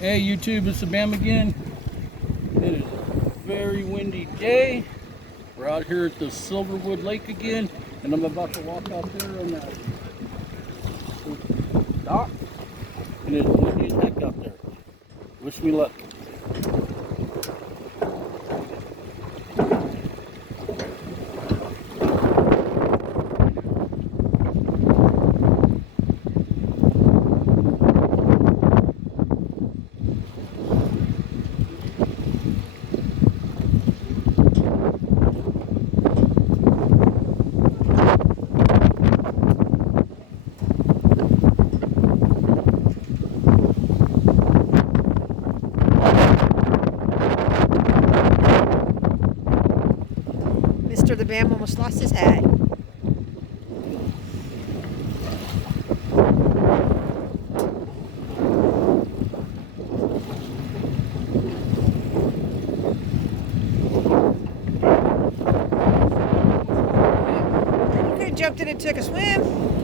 Hey YouTube, it's the Bam again. It is a very windy day. We're out here at the Silverwood Lake again, and I'm about to walk out there on that dock, and it's windy as heck out there. Wish me luck. Mr. the Bam almost lost his hat. You could have jumped in and took a swim.